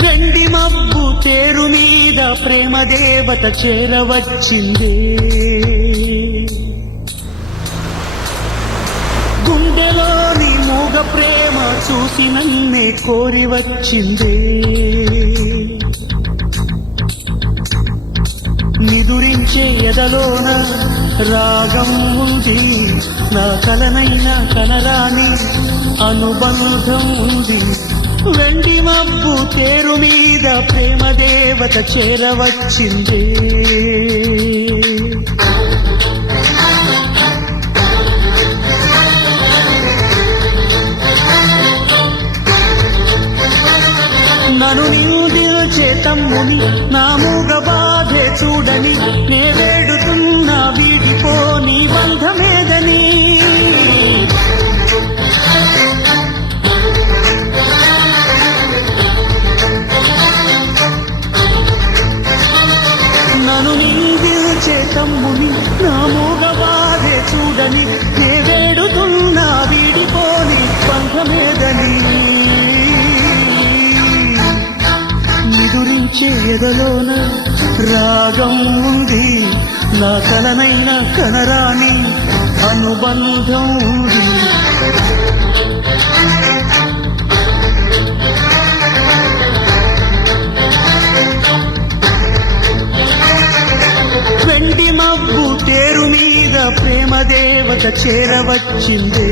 వెండి మబ్బు తేరు మీద ప్రేమ దేవత చేరవచ్చిందే, గుండెలోని మూగ ప్రేమ చూసి నన్నే కోరి వచ్చిందే, నిదురించే ఎదలోన రాగం ఉంది, నా కలనైనా కనరాని అనుబంధం ఉంది. వెండి మబ్బు తేరు మీద ప్రేమ దేవత చేరవచ్చిందే, నన్ను నిందిల్చే తమ్ముని నా మూగ బాధే చూడని, నే వేడుతున్నా వీడిపోని బంధమేదని. నన్ను నిందిల్చే తమ్ముని నా మూగ బాధే చూడని, నే వేడుతున్నా వీడిపోని బంధమేదని. నిదురించే ఎదలోన రాగం ఉంది, నా కలనైనా కనరాని అనుబంధం ఉంది. వెండి మబ్బు తేరు మీద ప్రేమ దేవత చేరవచ్చిందే,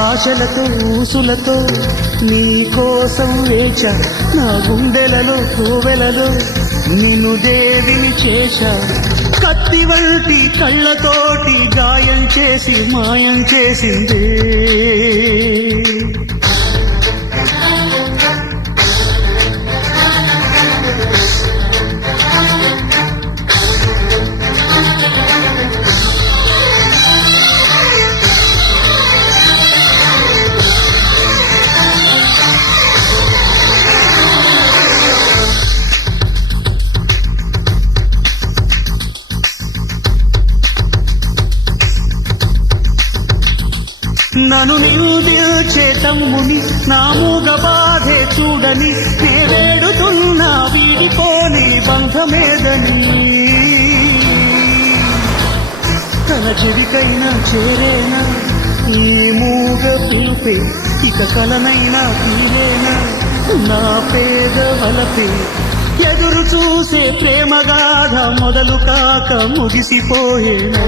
ఆశలతో ఊసులతో నీ కోసం వేచా, నా గుండెలలో కోవెలలో నిన్ను దేవిని చేశా. కత్తి వంటి కళ్ళతోటి గాయం చేసి మాయం చేసిందే, నన్ను నిందిల్చే తమ్ముని నా మూగ బాధే చూడని, నే వేడుతున్నా వీడిపోని బంధమేదని. తన చెవికైనా చేరేనా ఈ మూగ పిలుపే, ఇక కలనైనా తీరేనా నా పేద వలపే. ఎదురు చూసే ప్రేమగాథ మొదలు కాక ముగిసిపోయేనా.